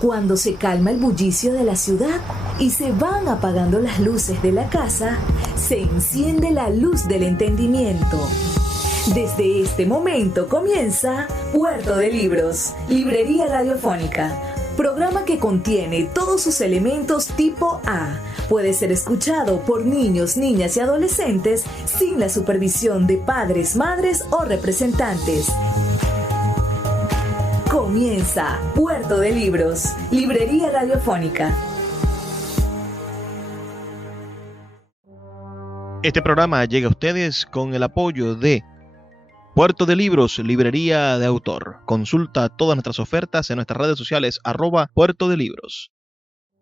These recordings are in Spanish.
Cuando se calma el bullicio de la ciudad y se van apagando las luces de la casa, se enciende la luz del entendimiento. Desde este momento comienza Puerto de Libros, Librería Radiofónica, programa que contiene todos sus elementos tipo A. Puede ser escuchado por niños, niñas y adolescentes sin la supervisión de padres, madres o representantes. Comienza Puerto de Libros, Librería Radiofónica. Este programa llega a ustedes con el apoyo de Puerto de Libros, Librería de Autor. Consulta todas nuestras ofertas en nuestras redes sociales @Puerto de Libros.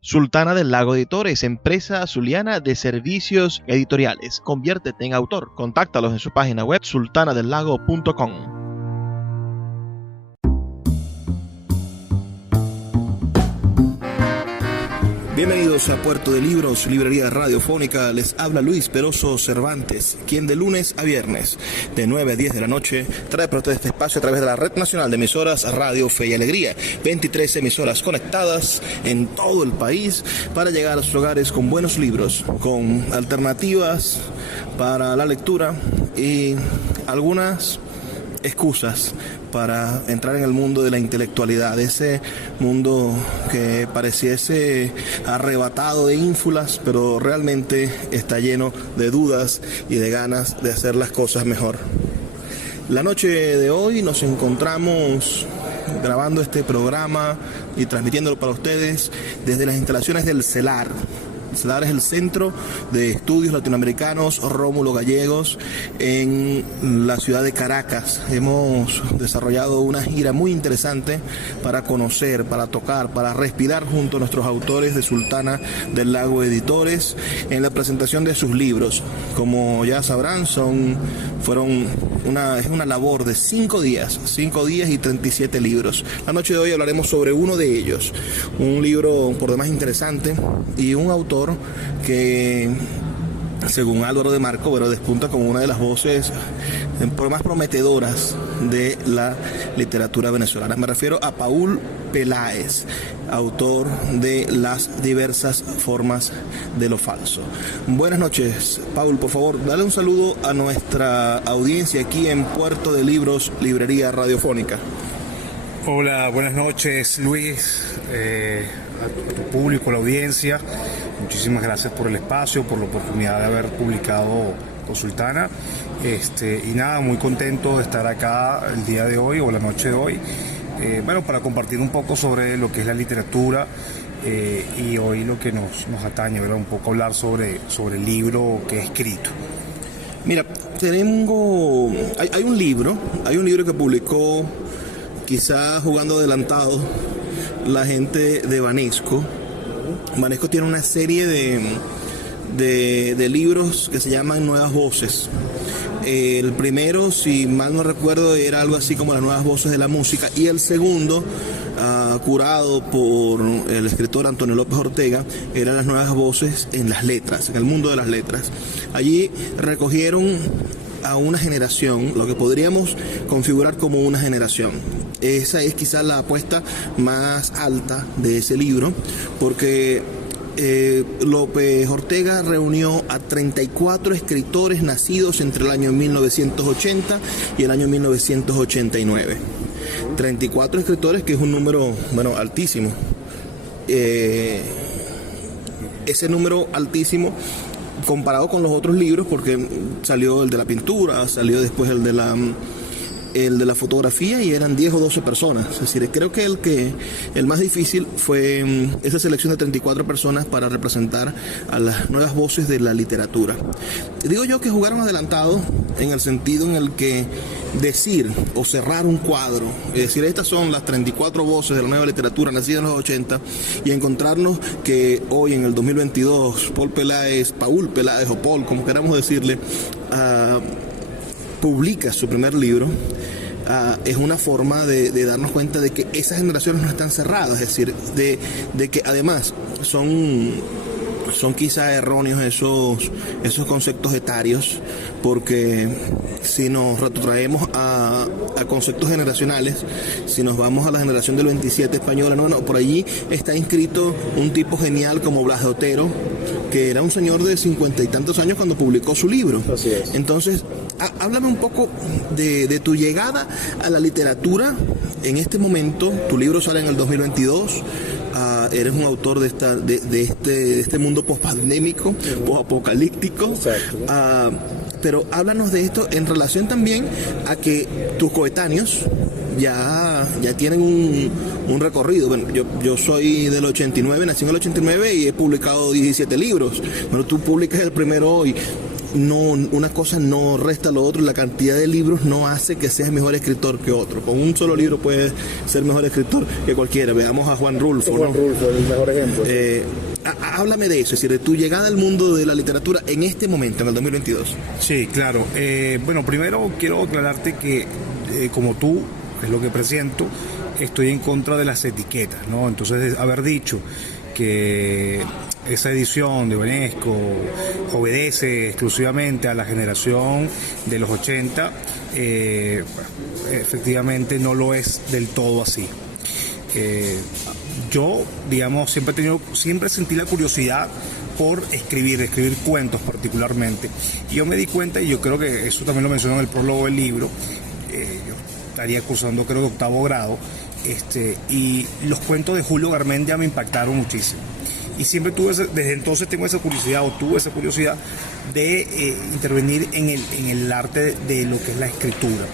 Sultana del Lago Editores, empresa zuliana de servicios editoriales. Conviértete en autor. Contáctalos en su página web sultanadelago.com. Bienvenidos a Puerto de Libros, Librería Radiofónica. Les habla Luis Peroso Cervantes, quien de lunes a viernes, de 9 a 10 de la noche, trae para ustedes este espacio a través de la Red Nacional de Emisoras Radio Fe y Alegría. 23 emisoras conectadas en todo el país para llegar a sus hogares con buenos libros, con alternativas para la lectura y algunas excusas para entrar en el mundo de la intelectualidad, ese mundo que pareciese arrebatado de ínfulas, pero realmente está lleno de dudas y de ganas de hacer las cosas mejor. La noche de hoy nos encontramos grabando este programa y transmitiéndolo para ustedes desde las instalaciones del CELAR. CELAR es el Centro de Estudios Latinoamericanos Rómulo Gallegos en la ciudad de Caracas. Hemos desarrollado una gira muy interesante para conocer, para tocar, para respirar junto a nuestros autores de Sultana del Lago Editores en la presentación de sus libros. Como ya sabrán, es una labor de 5 días y 37 libros. La noche de hoy hablaremos sobre uno de ellos, un libro por demás interesante y un autor que, según Álvaro de Marco, despunta como una de las voces más prometedoras de la literatura venezolana. Me refiero a Paul Peláez, autor de Las diversas formas de lo falso. Buenas noches, Paul, por favor, dale un saludo a nuestra audiencia aquí en Puerto de Libros, Librería Radiofónica. Hola, buenas noches, Luis, a tu público, a la audiencia. Muchísimas gracias por el espacio, por la oportunidad de haber publicado con Sultana. Y nada, muy contento de estar acá el día de hoy o la noche de hoy, para compartir un poco sobre lo que es la literatura y hoy lo que nos atañe, un poco hablar sobre el libro que he escrito. Mira, hay un libro que publicó, quizás jugando adelantado, la gente de Banesco. Banesco tiene una serie de libros que se llaman Nuevas Voces. El primero, si mal no recuerdo, era algo así como Las Nuevas Voces de la Música, y el segundo, curado por el escritor Antonio López Ortega, eran Las Nuevas Voces en las letras, en el mundo de las letras. Allí recogieron a una generación, lo que podríamos configurar como una generación. Esa es quizás la apuesta más alta de ese libro, porque López Ortega reunió a 34 escritores nacidos entre el año 1980 y el año 1989. 34 escritores, que es un número, altísimo. Ese número altísimo comparado con los otros libros, porque salió el de la pintura, salió después el de la fotografía, y eran 10 o 12 personas. Es decir, creo que el más difícil fue esa selección de 34 personas para representar a las nuevas voces de la literatura. Digo yo que jugaron adelantado en el sentido en el que decir o cerrar un cuadro, es decir, estas son las 34 voces de la nueva literatura nacidas en los 80, y encontrarnos que hoy en el 2022 Paul Peláez o Paul, como queramos decirle, publica su primer libro. Es una forma de darnos cuenta de que esas generaciones no están cerradas, es decir, de que además son son quizás erróneos esos conceptos etarios, porque si nos retrotraemos a conceptos generacionales, si nos vamos a la generación del 27 española, por allí está inscrito un tipo genial como Blas de Otero, que era un señor de 50 y tantos años cuando publicó su libro. Así es. Entonces, háblame un poco de tu llegada a la literatura en este momento. Tu libro sale en el 2022. Eres un autor de este mundo post-pandémico, post-apocalíptico. Pero háblanos de esto en relación también a que tus coetáneos ya tienen un recorrido. Bueno, yo soy del 89, nací en el 89 y he publicado 17 libros. Pero tú publicas el primero hoy. No, una cosa no resta lo otro, la cantidad de libros no hace que seas mejor escritor que otro. Con un solo libro puedes ser mejor escritor que cualquiera. Veamos a Juan Rulfo. Juan Rulfo, el mejor ejemplo. Háblame de eso, es decir, de tu llegada al mundo de la literatura en este momento, en el 2022. Sí, claro. Bueno, primero quiero aclararte que como tú, es lo que presiento, estoy en contra de las etiquetas, ¿no? Entonces, haber dicho que esa edición de Benesco obedece exclusivamente a la generación de los 80, efectivamente no lo es del todo así. Yo, digamos, siempre sentí la curiosidad por escribir cuentos particularmente. Y yo me di cuenta, y yo creo que eso también lo menciono en el prólogo del libro, yo estaría cursando creo que 8º grado, y los cuentos de Julio Garmendia me impactaron muchísimo. Y siempre desde entonces tuve esa curiosidad de intervenir en el arte de lo que es la escritura.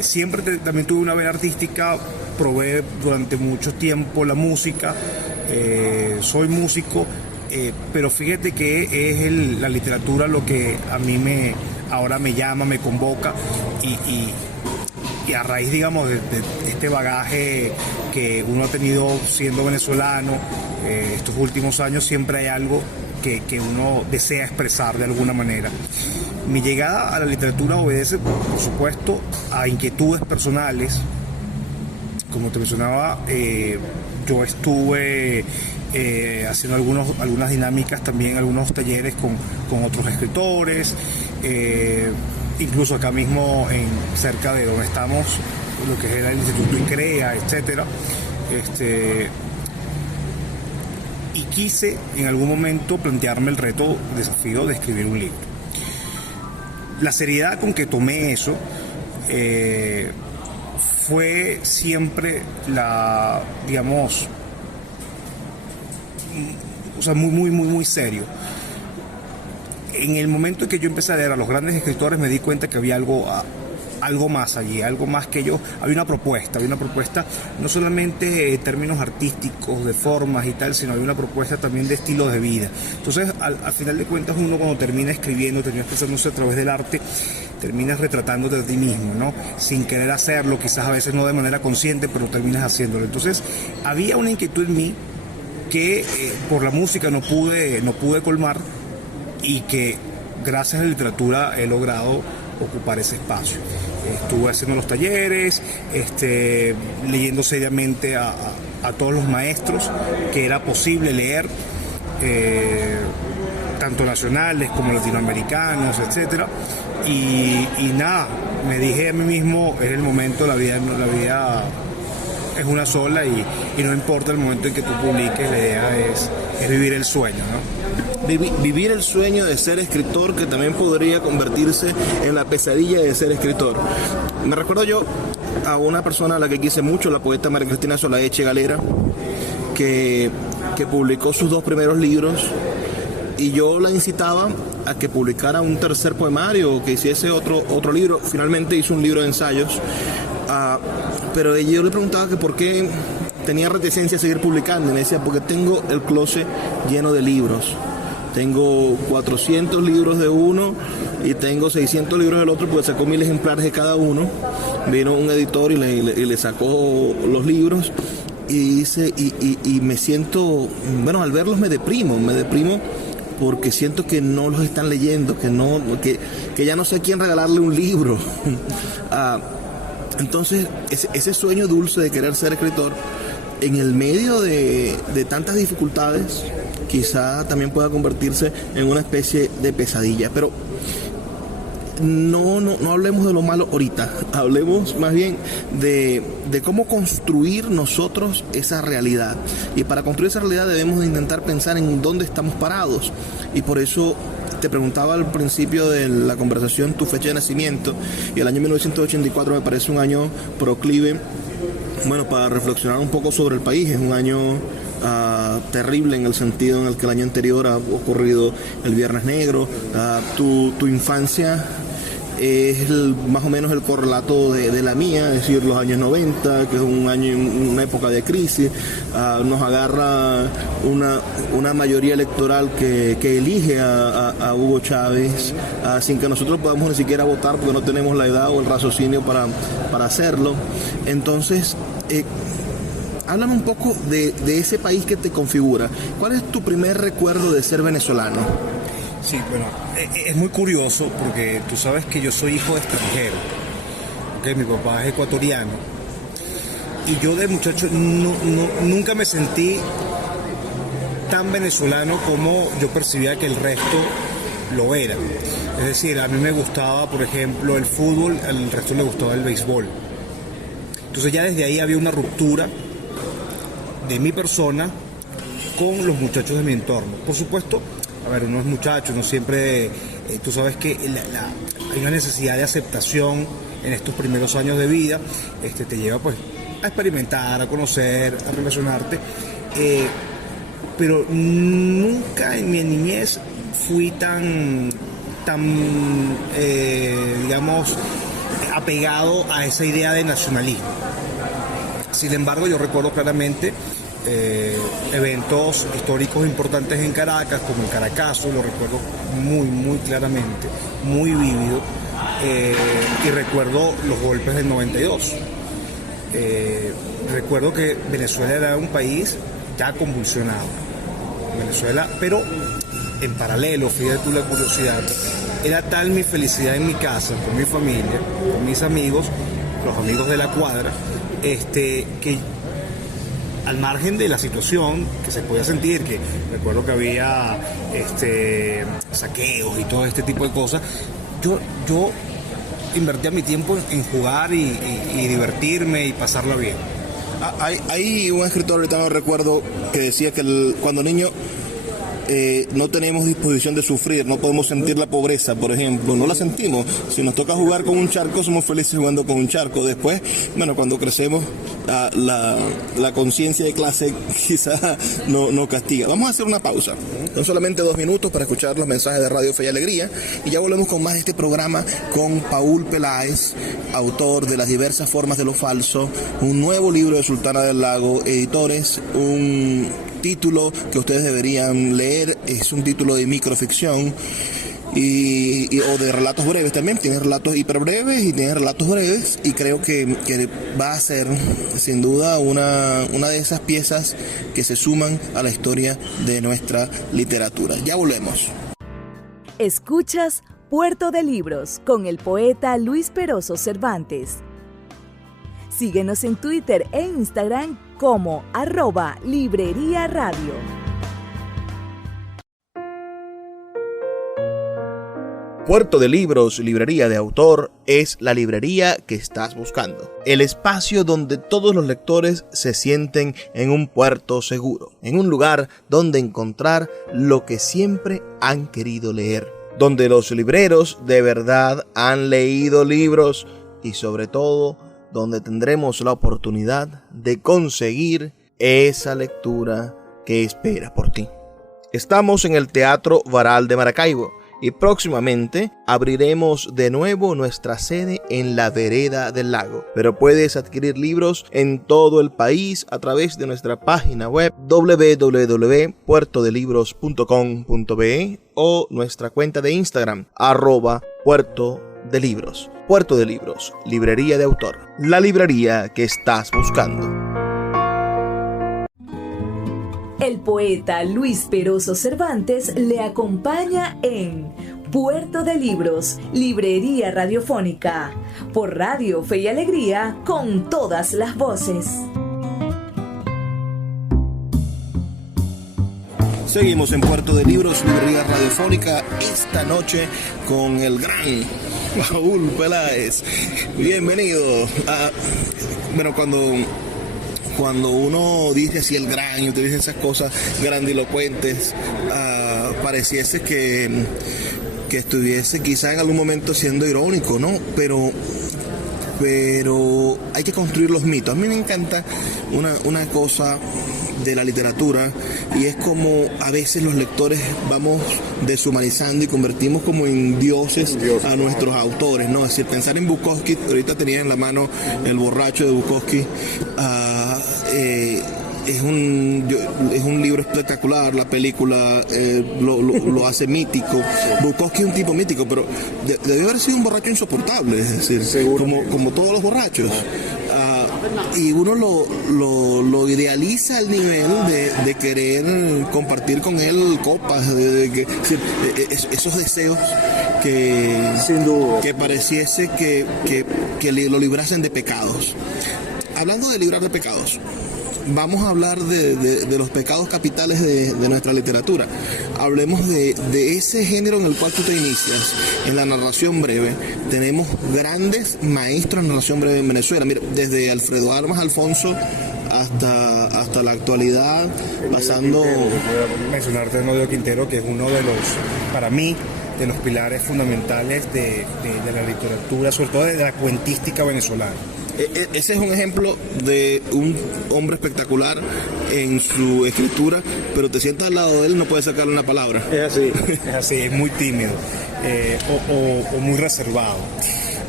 Siempre también tuve una vena artística, probé durante mucho tiempo la música, soy músico, pero fíjate que es la literatura lo que a mí ahora me llama, me convoca, y a raíz, digamos, de este bagaje que uno ha tenido siendo venezolano estos últimos años, siempre hay algo que uno desea expresar de alguna manera. Mi llegada a la literatura obedece, por supuesto, a inquietudes personales. Como te mencionaba, yo estuve haciendo algunas dinámicas también, algunos talleres con otros escritores, incluso acá mismo cerca de donde estamos, lo que es el Instituto ICREA, etcétera. Y quise en algún momento plantearme el desafío de escribir un libro. La seriedad con que tomé eso fue siempre digamos, o sea, muy serio. En el momento en que yo empecé a leer a los grandes escritores me di cuenta que había algo más allí, algo más que había una propuesta no solamente en términos artísticos, de formas y tal, sino había una propuesta también de estilo de vida. Entonces, al final de cuentas, uno cuando termina escribiendo, termina expresándose a través del arte, terminas retratándote a ti mismo, ¿no? Sin querer hacerlo, quizás a veces no de manera consciente, pero terminas haciéndolo. Entonces, había una inquietud en mí que por la música no pude colmar, y que gracias a la literatura he logrado ocupar ese espacio. Estuve haciendo los talleres, leyendo seriamente a todos los maestros que era posible leer, tanto nacionales como latinoamericanos, etcétera. Y nada, me dije a mí mismo, es el momento, la vida es una sola, y no importa el momento en que tú publiques, la idea es vivir el sueño, ¿no? Vivir el sueño de ser escritor, que también podría convertirse en la pesadilla de ser escritor. Me recuerdo yo a una persona a la que quise mucho, la poeta María Cristina Solaeche Galera, que publicó sus 2 primeros libros, y yo la incitaba a que publicara un tercer poemario, que hiciese otro libro. Finalmente hizo un libro de ensayos, pero yo le preguntaba que por qué tenía reticencia a seguir publicando, y me decía, porque tengo el closet lleno de libros. Tengo 400 libros de uno y tengo 600 libros del otro, porque sacó 1000 ejemplares de cada uno. Vino un editor y le sacó los libros, y dice, y me siento, bueno, al verlos me deprimo porque siento que no los están leyendo, que ya no sé a quién regalarle un libro. Entonces, ese sueño dulce de querer ser escritor, en el medio de tantas dificultades quizá también pueda convertirse en una especie de pesadilla. Pero no hablemos de lo malo ahorita, hablemos más bien de cómo construir nosotros esa realidad. Y para construir esa realidad debemos de intentar pensar en dónde estamos parados. Y por eso te preguntaba al principio de la conversación tu fecha de nacimiento, y el año 1984 me parece un año proclive, bueno, para reflexionar un poco sobre el país. Es un año terrible en el sentido en el que el año anterior ha ocurrido el Viernes Negro. Tu infancia es más o menos el correlato de la mía, es decir, los años 90, que es un año, una época de crisis. Nos agarra una mayoría electoral que elige a Hugo Chávez sin que nosotros podamos ni siquiera votar, porque no tenemos la edad o el raciocinio para hacerlo. Entonces, háblame un poco de ese país que te configura. ¿Cuál es tu primer recuerdo de ser venezolano? Sí, bueno, es muy curioso porque tú sabes que yo soy hijo de extranjero, ¿okay? Mi papá es ecuatoriano y yo de muchacho nunca me sentí tan venezolano como yo percibía que el resto lo era. Es decir, a mí me gustaba, por ejemplo, el fútbol, al resto le gustaba el béisbol. Entonces ya desde ahí había una ruptura de mi persona con los muchachos de mi entorno. Por supuesto, a ver, uno es muchacho, uno siempre, tú sabes que hay una necesidad de aceptación en estos primeros años de vida, te lleva pues a experimentar, a conocer, a relacionarte, pero nunca en mi niñez fui tan digamos, apegado a esa idea de nacionalismo. Sin embargo, yo recuerdo claramente eventos históricos importantes en Caracas, como el Caracazo, lo recuerdo muy claramente, muy vívido, y recuerdo los golpes del 92. Recuerdo que Venezuela era un país ya convulsionado. Venezuela, pero en paralelo, fíjate tú la curiosidad, era tal mi felicidad en mi casa, con mi familia, con mis amigos, los amigos de la cuadra, que al margen de la situación que se podía sentir, que recuerdo que había saqueos y todo este tipo de cosas, yo invertía mi tiempo en jugar y divertirme y pasarla bien. Hay un escritor, ahorita no recuerdo, que decía que cuando niño no tenemos disposición de sufrir, no podemos sentir la pobreza, por ejemplo, no la sentimos. Si nos toca jugar con un charco, somos felices jugando con un charco. Después, bueno, cuando crecemos, la conciencia de clase quizá no castiga. Vamos a hacer una pausa, son solamente 2 minutos para escuchar los mensajes de Radio Fe y Alegría, y ya volvemos con más de este programa con Paul Peláez, autor de Las diversas formas de lo falso, un nuevo libro de Sultana del Lago Editores, un título que ustedes deberían leer, es un título de microficción o de relatos breves también. Tiene relatos hiperbreves y tiene relatos breves, y creo que va a ser sin duda una de esas piezas que se suman a la historia de nuestra literatura. Ya volvemos. Escuchas Puerto de Libros con el poeta Luis Peroso Cervantes. Síguenos en Twitter e Instagram como @Librería Radio. Puerto de Libros, librería de autor, es la librería que estás buscando. El espacio donde todos los lectores se sienten en un puerto seguro, en un lugar donde encontrar lo que siempre han querido leer, donde los libreros de verdad han leído libros y sobre todo donde tendremos la oportunidad de conseguir esa lectura que espera por ti. Estamos en el Teatro Varal de Maracaibo y próximamente abriremos de nuevo nuestra sede en la Vereda del Lago. Pero puedes adquirir libros en todo el país a través de nuestra página web www.puertodelibros.com.be o nuestra cuenta de Instagram @puertodelibros. Puerto de Libros, librería de autor, la librería que estás buscando. El poeta Luis Peroso Cervantes le acompaña en Puerto de Libros, librería radiofónica, por Radio Fe y Alegría, con todas las voces. Seguimos en Puerto de Libros, librería radiofónica, esta noche con el gran Raúl Peláez. Bienvenido. Bueno, cuando uno dice así el gran y utiliza esas cosas grandilocuentes, pareciese que estuviese quizá en algún momento siendo irónico, ¿no? Pero hay que construir los mitos. A mí me encanta una cosa de la literatura, y es como a veces los lectores vamos deshumanizando y convertimos como en dioses a nuestros autores, ¿no? Es decir, pensar en Bukowski, ahorita tenía en la mano El borracho de Bukowski, es un libro espectacular, la película lo hace mítico. Bukowski es un tipo mítico, pero debió haber sido un borracho insoportable, es decir, como todos los borrachos. Y uno lo idealiza al nivel de querer compartir con él copas, esos deseos sin duda, que pareciese que lo librasen de pecados. Hablando de librar de pecados, vamos a hablar de los pecados capitales de nuestra literatura. Hablemos de ese género en el cual tú te inicias, en la narración breve. Tenemos grandes maestros en narración breve en Venezuela. Mira, desde Alfredo Armas Alfonso hasta la actualidad, pasando... Mencionarte a Nodio Quintero, que es uno de los, para mí, de los pilares fundamentales de la literatura, sobre todo de la cuentística venezolana. Ese es un ejemplo de un hombre espectacular en su escritura, pero te sientas al lado de él y no puedes sacarle una palabra. Es así, es muy tímido o muy reservado.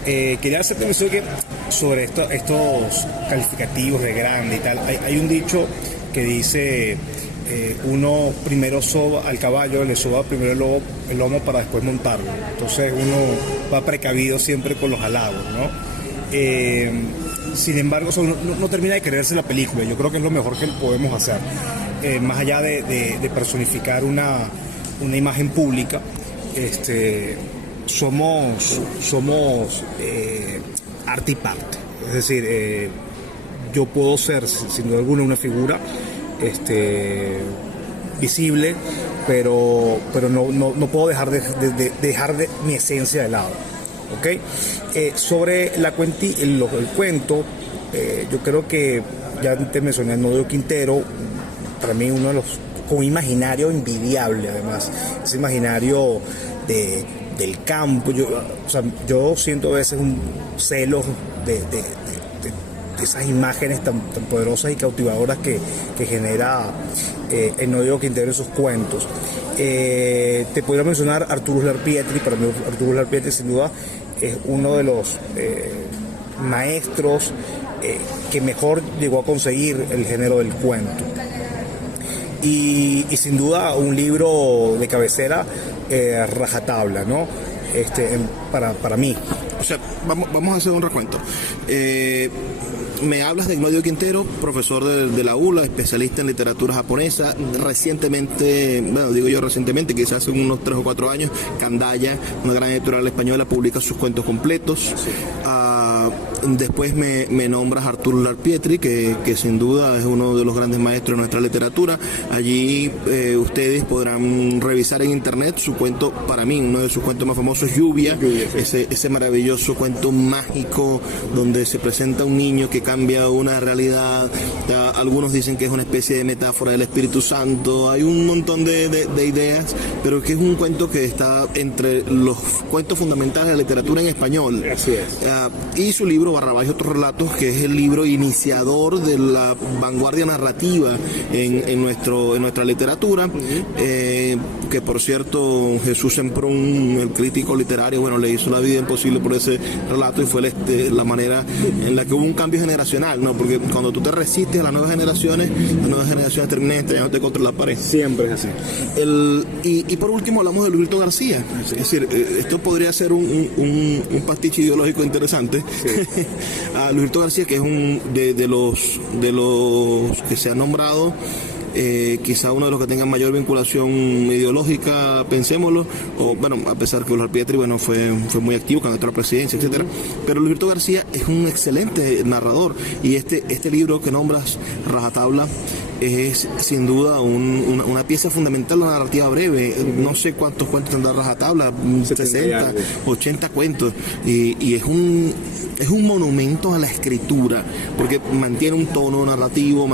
Quería hacerte mención que sobre estos calificativos de grande y tal, hay un dicho que dice, uno primero soba al caballo, le soba primero el lomo para después montarlo. Entonces uno va precavido siempre con los halagos, ¿no? Sin embargo, no termina de creerse la película. Yo creo que es lo mejor que podemos hacer, más allá de personificar una imagen pública. Somos arte y parte. Es decir, yo puedo ser sin duda alguna una figura visible, pero no puedo dejar de mi esencia de lado. ¿Okay? Sobre el cuento, yo creo que ya te mencioné a Nodio Quintero, para mí uno de los, con un imaginario envidiable, además, ese imaginario del campo. Yo siento a veces un celo de esas imágenes tan poderosas y cautivadoras que genera el Nodio Quintero en sus cuentos. Te podría mencionar Arturo Uslar Pietri. Para mí Arturo Uslar Pietri sin duda es uno de los maestros que mejor llegó a conseguir el género del cuento, y sin duda un libro de cabecera, Rajatabla, ¿no? Para mí. O sea, vamos a hacer un recuento. Me hablas de Nodio Quintero, profesor de la ULA, especialista en literatura japonesa. Recientemente, quizás hace unos 3 o 4 años, Candaya, una gran editorial española, publica sus cuentos completos. Sí. Después me nombras Arturo Uslar Pietri, que sin duda es uno de los grandes maestros de nuestra literatura. Allí ustedes podrán revisar en internet su cuento, para mí, uno de sus cuentos más famosos, Lluvia, sí. ese maravilloso cuento mágico donde se presenta un niño que cambia una realidad. Algunos dicen que es una especie de metáfora del Espíritu Santo. Hay un montón de ideas, pero que es un cuento que está entre los cuentos fundamentales de la literatura en español. Así es. Y su libro Barrabás y otros relatos, que es el libro iniciador de la vanguardia narrativa en nuestra literatura. Que por cierto, Jesús Semprún, el crítico literario, le hizo la vida imposible por ese relato, y fue la manera en la que hubo un cambio generacional, ¿no? Porque cuando tú te resistes a las nuevas generaciones terminan estrellándote contra la pared. Siempre es así. Y por último hablamos de Luis Hilton García. Sí. Es decir, esto podría ser un pastiche ideológico interesante. Sí. Luis Hilton García, que es de los que se ha nombrado, quizá uno de los que tengan mayor vinculación ideológica, pensémoslo, a pesar que Uslar Pietri fue muy activo cuando entró a la presidencia, etcétera. Pero Luis Hilton García es un excelente narrador, y este libro que nombras, Rajatabla, es sin duda una pieza fundamental de la narrativa breve. No sé cuántos cuentos tendrá Rajatabla, 60, 80 cuentos, y es un monumento a la escritura, porque mantiene un tono narrativo,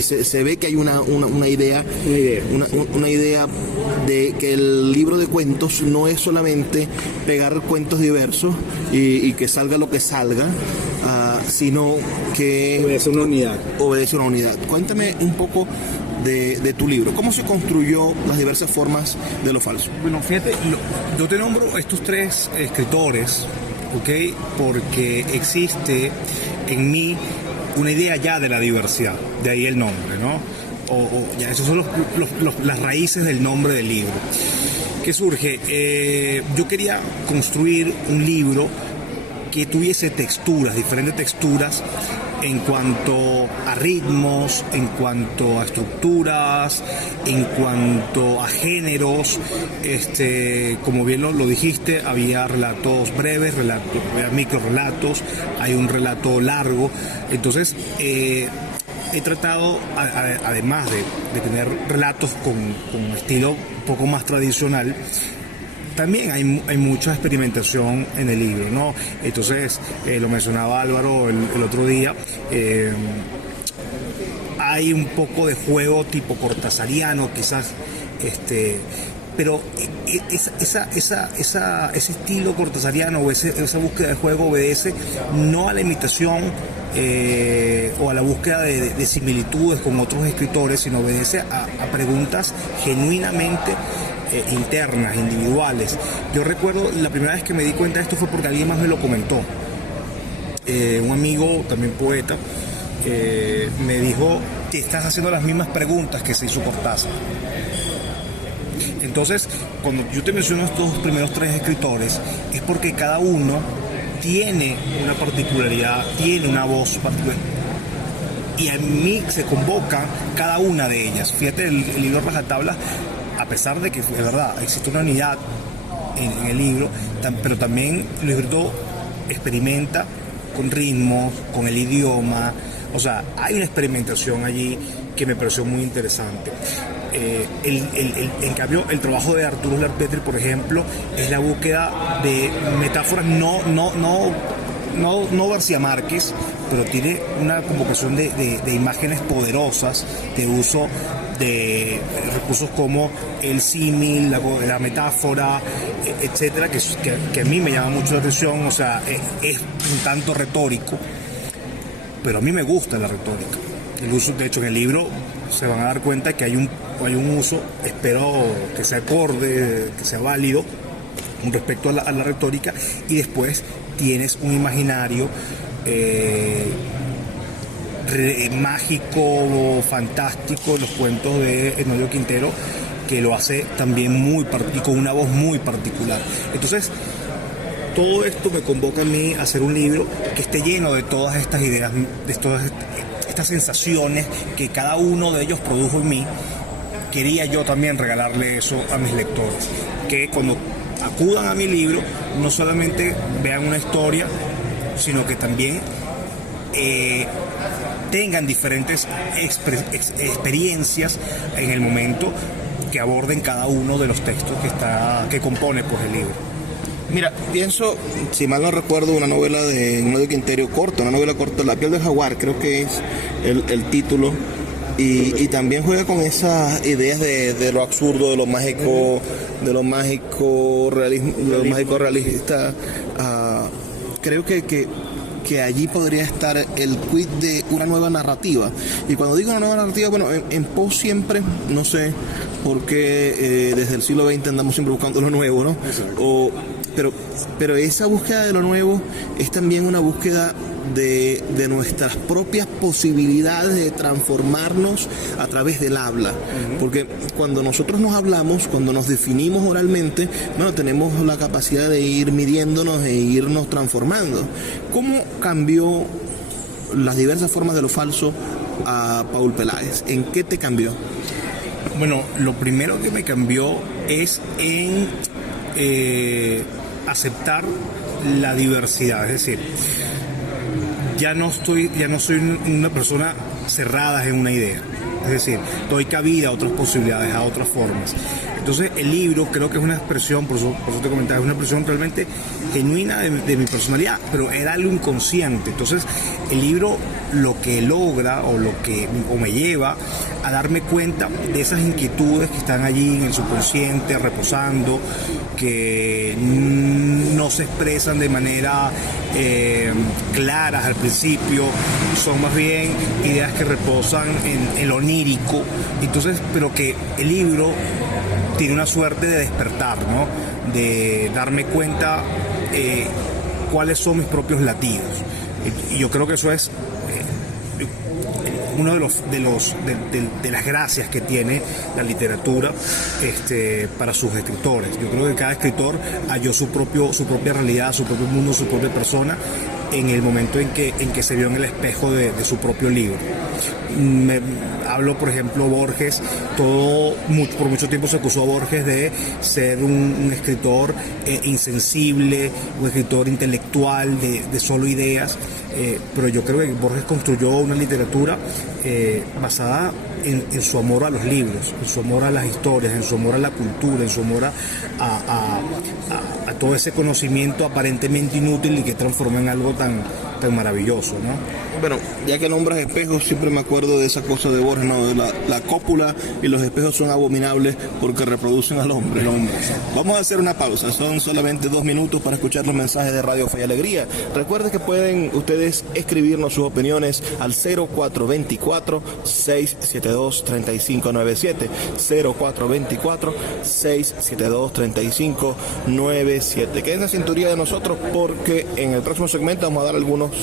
se ve que hay una idea de que el libro de cuentos no es solamente pegar cuentos diversos y que salga lo que salga, sino que obedece una unidad. Cuéntame un poco de tu libro. ¿Cómo se construyó las diversas formas de lo falso? Bueno, fíjate, yo te nombro estos tres escritores, ¿ok? Porque existe en mí una idea ya de la diversidad, de ahí el nombre, ¿no? Ya, esos son las raíces del nombre del libro. ¿Qué surge? Yo quería construir un libro que tuviese texturas, diferentes texturas en cuanto a ritmos, en cuanto a estructuras, en cuanto a géneros. Como bien lo dijiste, había relatos breves, había microrelatos, hay un relato largo. Entonces, he tratado, además de tener relatos con estilo un poco más tradicional, también hay mucha experimentación en el libro, ¿no? Entonces, lo mencionaba Álvaro el otro día, hay un poco de juego tipo cortasariano, quizás, pero ese estilo cortasariano o esa búsqueda de juego obedece no a la imitación o a la búsqueda de similitudes con otros escritores, sino obedece a preguntas genuinamente internas, individuales. Yo recuerdo la primera vez que me di cuenta de esto fue porque alguien más me lo comentó. Un amigo, también poeta, me dijo que estás haciendo las mismas preguntas que se hizo Cortázar. Entonces, cuando yo te menciono estos primeros tres escritores, es porque cada uno tiene una particularidad, tiene una voz particular, y a mí se convoca cada una de ellas. Fíjate, el libro Rajatabla, a pesar de que es verdad, existe una unidad en el libro, pero también el libro experimenta con ritmos, con el idioma. O sea, hay una experimentación allí que me pareció muy interesante. En cambio, el trabajo de Arturo Lerpetri, por ejemplo, es la búsqueda de metáforas, no García Márquez, pero tiene una convocación de imágenes poderosas, de uso de recursos como el símil, la metáfora, etcétera, que a mí me llama mucho la atención. O sea, es un tanto retórico, pero a mí me gusta la retórica. El uso, de hecho, en el libro se van a dar cuenta que hay un uso, espero que sea acorde, que sea válido con respecto a la retórica, y después tienes un imaginario mágico, fantástico, los cuentos de Enodio Quintero, que lo hace también con una voz muy particular. Entonces, todo esto me convoca a mí a hacer un libro que esté lleno de todas estas ideas, de todas estas sensaciones que cada uno de ellos produjo en mí. Quería yo también regalarle eso a mis lectores, que cuando acudan a mi libro no solamente vean una historia, sino que también tengan diferentes experiencias en el momento que aborden cada uno de los textos que compone pues, el libro. Mira, pienso, si mal no recuerdo, una novela de Enodio Quintero corta, una novela corta, La piel del jaguar, creo que es el título, y también juega con esas ideas de lo absurdo, de lo mágico realista. Creo que allí podría estar el quid de una nueva narrativa. Y cuando digo una nueva narrativa, bueno, en Poe siempre, no sé por qué desde el siglo XX andamos siempre buscando lo nuevo, ¿no? Pero esa búsqueda de lo nuevo es también una búsqueda de nuestras propias posibilidades de transformarnos a través del habla. Porque cuando nosotros nos hablamos, cuando nos definimos oralmente, bueno, tenemos la capacidad de ir midiéndonos e irnos transformando. ¿Cómo cambió las diversas formas de lo falso a Paul Peláez? ¿En qué te cambió? Bueno, lo primero que me cambió es en aceptar la diversidad, es decir, ya no soy una persona cerradas en una idea. Es decir, doy cabida a otras posibilidades, a otras formas. Entonces el libro creo que es una expresión, por eso te comentaba, es una expresión realmente genuina de mi personalidad, pero era algo inconsciente. Entonces el libro lo que logra o me lleva a darme cuenta de esas inquietudes que están allí en el subconsciente, reposando, que no se expresan de manera claras al principio, son más bien ideas que reposan en lo onírico. Entonces, pero que el libro tiene una suerte de despertar, ¿no? De darme cuenta cuáles son mis propios latidos. Y yo creo que eso es uno de las gracias que tiene la literatura para sus escritores. Yo creo que cada escritor halló su propia realidad, su propio mundo, su propia persona en el momento en que se vio en el espejo de su propio libro. Hablo, por ejemplo, Borges. Por mucho tiempo se acusó a Borges de ser un escritor insensible, un escritor intelectual de solo ideas, pero yo creo que Borges construyó una literatura basada en su amor a los libros, en su amor a las historias, en su amor a la cultura, en su amor a todo ese conocimiento aparentemente inútil y que transforma en algo tan maravilloso, ¿no? Bueno, ya que nombras espejos, siempre me acuerdo de esa cosa de Borges, ¿no? De la cópula y los espejos son abominables porque reproducen al hombre. Vamos a hacer una pausa, son solamente 2 minutos para escuchar los mensajes de Radio Fe y Alegría. Recuerden que pueden ustedes escribirnos sus opiniones al 0424-672-3597, 0424-672-3597. Quédense en la sintonía de nosotros porque en el próximo segmento vamos a dar algunas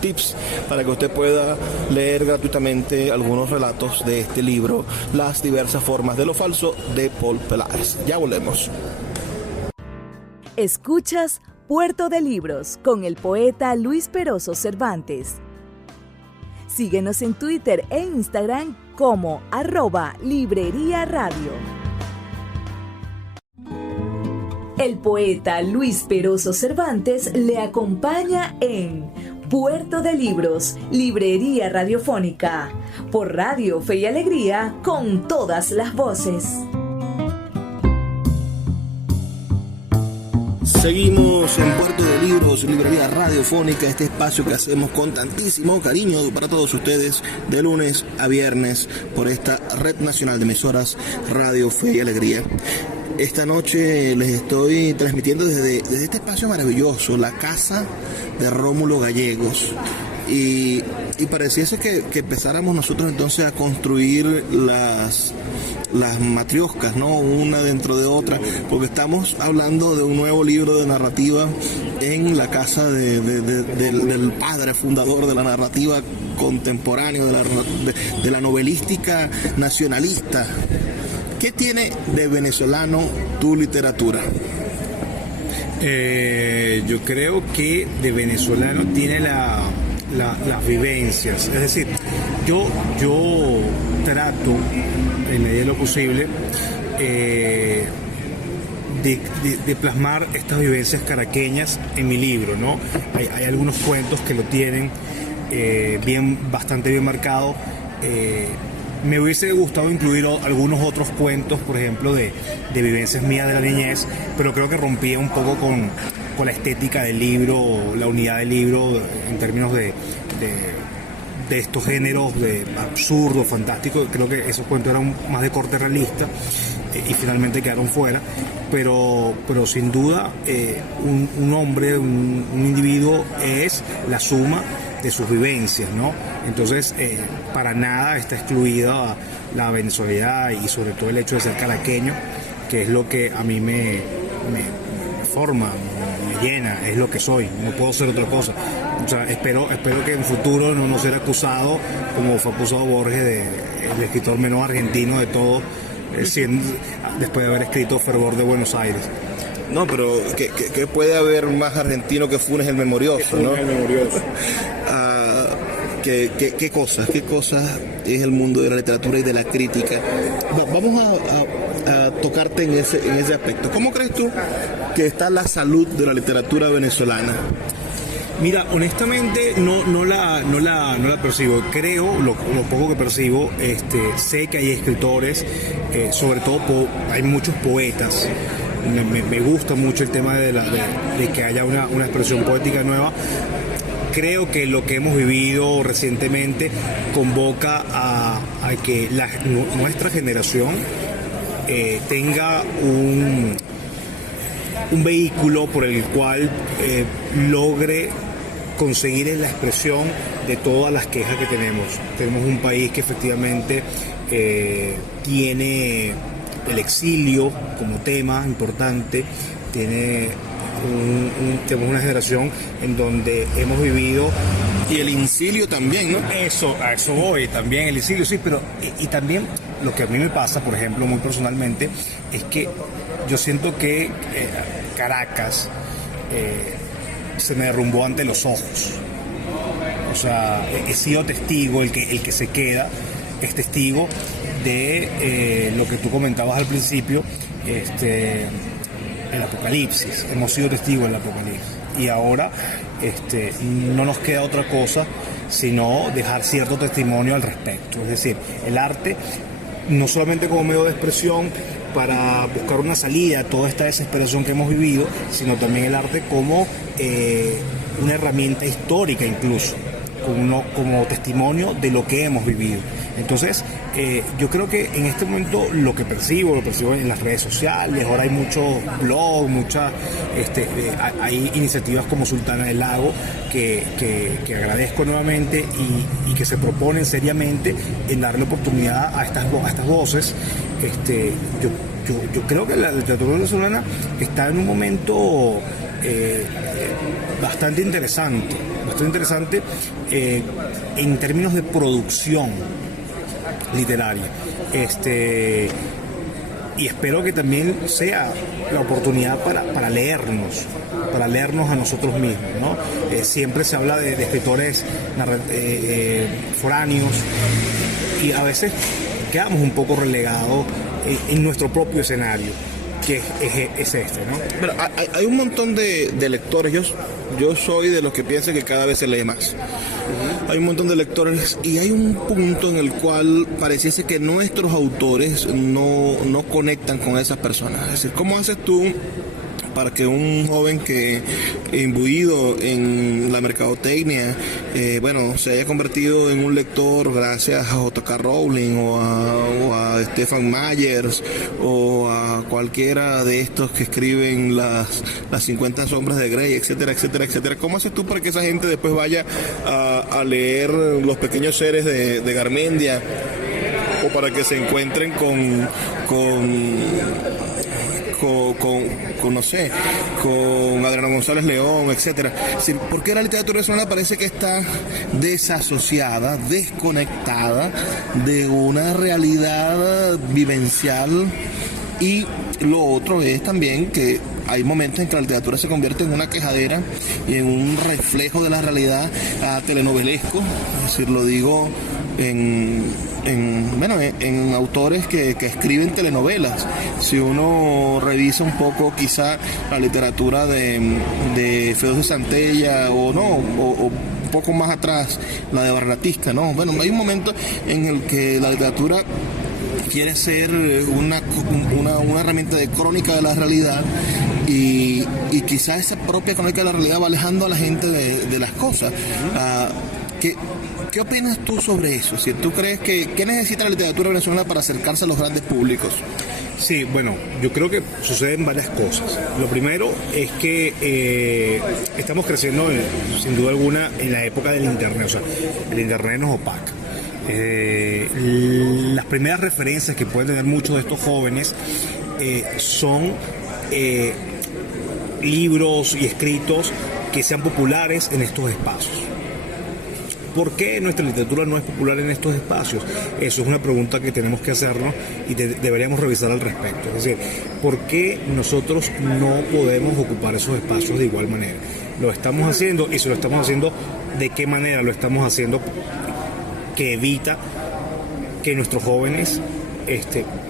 tips para que usted pueda leer gratuitamente algunos relatos de este libro, Las diversas formas de lo falso, de Paul Peláez. Ya volvemos. Escuchas Puerto de Libros con el poeta Luis Peroso Cervantes. Síguenos en Twitter e Instagram como @Librería Radio. El poeta Luis Peroso Cervantes le acompaña en Puerto de Libros, Librería Radiofónica, por Radio Fe y Alegría, con todas las voces. Seguimos en Puerto de Libros, Librería Radiofónica, este espacio que hacemos con tantísimo cariño para todos ustedes de lunes a viernes por esta red nacional de emisoras Radio Fe y Alegría. Esta noche les estoy transmitiendo desde este espacio maravilloso, la casa de Rómulo Gallegos. Y pareciese que empezáramos nosotros entonces a construir las matrioscas, ¿no? Una dentro de otra, porque estamos hablando de un nuevo libro de narrativa en la casa del padre fundador de la narrativa contemporánea, de la novelística nacionalista. ¿Qué tiene de venezolano tu literatura? Yo creo que de venezolano tiene las vivencias. Es decir, yo trato, en medida de lo posible, de plasmar estas vivencias caraqueñas en mi libro, ¿no? Hay algunos cuentos que lo tienen bastante bien marcado. Me hubiese gustado incluir algunos otros cuentos, por ejemplo, de vivencias mías de la niñez, pero creo que rompía un poco con la estética del libro, la unidad del libro, en términos de estos géneros de absurdo, fantástico. Creo que esos cuentos eran más de corte realista y finalmente quedaron fuera. Pero sin duda, un hombre, un individuo es la suma de sus vivencias, ¿no? Entonces, para nada está excluida la venezolanidad y sobre todo el hecho de ser caraqueño, que es lo que a mí me forma, me llena, es lo que soy, no puedo ser otra cosa. O sea, espero que en futuro no ser acusado, como fue acusado Borges, el escritor menos argentino de todo, después de haber escrito Fervor de Buenos Aires. No, pero ¿qué puede haber más argentino que Funes el Memorioso, ¿no? El Memorioso. ¿Qué cosas es el mundo de la literatura y de la crítica? Vamos a tocarte en ese aspecto. ¿Cómo crees tú que está la salud de la literatura venezolana? Mira, honestamente no la percibo. Creo, lo poco que percibo, sé que hay escritores, sobre todo hay muchos poetas. Me gusta mucho el tema de que haya una expresión poética nueva. Creo que lo que hemos vivido recientemente convoca a que nuestra generación tenga un vehículo por el cual logre conseguir la expresión de todas las quejas que tenemos. Tenemos un país que efectivamente tiene el exilio como tema importante, tenemos una generación en donde hemos vivido... Y el incilio también, ¿no? A eso voy, también el incilio, sí, pero y también lo que a mí me pasa, por ejemplo, muy personalmente, es que yo siento que Caracas se me derrumbó ante los ojos. O sea, he sido testigo, el que se queda es testigo de lo que tú comentabas al principio, el apocalipsis. Hemos sido testigos del apocalipsis. Y ahora no nos queda otra cosa sino dejar cierto testimonio al respecto. Es decir, el arte, no solamente como medio de expresión para buscar una salida a toda esta desesperación que hemos vivido, sino también el arte como una herramienta histórica incluso, como testimonio de lo que hemos vivido. Entonces, yo creo que en este momento lo percibo en las redes sociales. Ahora hay muchos blogs, hay iniciativas como Sultana del Lago que agradezco nuevamente y que se proponen seriamente en darle oportunidad a estas voces. Yo creo que la literatura venezolana está en un momento bastante interesante en términos de producción literaria, y espero que también sea la oportunidad para leernos a nosotros mismos, ¿no? Siempre se habla de escritores foráneos y a veces quedamos un poco relegados en nuestro propio escenario, que es ¿no? Pero hay un montón de lectores. Yo soy de los que piensan que cada vez se lee más. Hay un montón de lectores y hay un punto en el cual pareciese que nuestros autores no conectan con esas personas. Es decir, ¿cómo haces tú para que un joven que imbuido en la mercadotecnia, se haya convertido en un lector gracias a J.K. Rowling o a Stephen Myers o a cualquiera de estos que escriben las 50 sombras de Grey, etcétera, etcétera, etcétera? ¿Cómo haces tú para que esa gente después vaya a leer Los pequeños seres de Garmendia, o para que se encuentren con Adriano González León, etcétera? Es decir, ¿por qué la literatura venezolana parece que está desasociada, desconectada de una realidad vivencial? Y lo otro es también que hay momentos en que la literatura se convierte en una quejadera y en un reflejo de la realidad telenovelesco. Es decir, lo digo en autores que escriben telenovelas. Si uno revisa un poco quizá la literatura de Feos de Santella o un poco más atrás la de Barratisca, ¿no? Bueno, hay un momento en el que la literatura quiere ser una herramienta de crónica de la realidad y quizá esa propia crónica de la realidad va alejando a la gente de las cosas. ¿Qué opinas tú sobre eso? Si tú crees ¿qué necesita la literatura venezolana para acercarse a los grandes públicos? Sí, bueno, yo creo que suceden varias cosas. Lo primero es que estamos creciendo, sin duda alguna, en la época del Internet. O sea, el Internet nos opaca. Las primeras referencias que pueden tener muchos de estos jóvenes son libros y escritos que sean populares en estos espacios. ¿Por qué nuestra literatura no es popular en estos espacios? Eso es una pregunta que tenemos que hacernos y deberíamos revisar al respecto. Es decir, ¿por qué nosotros no podemos ocupar esos espacios de igual manera? Lo estamos haciendo, y si lo estamos haciendo, ¿de qué manera lo estamos haciendo que evita que nuestros jóvenes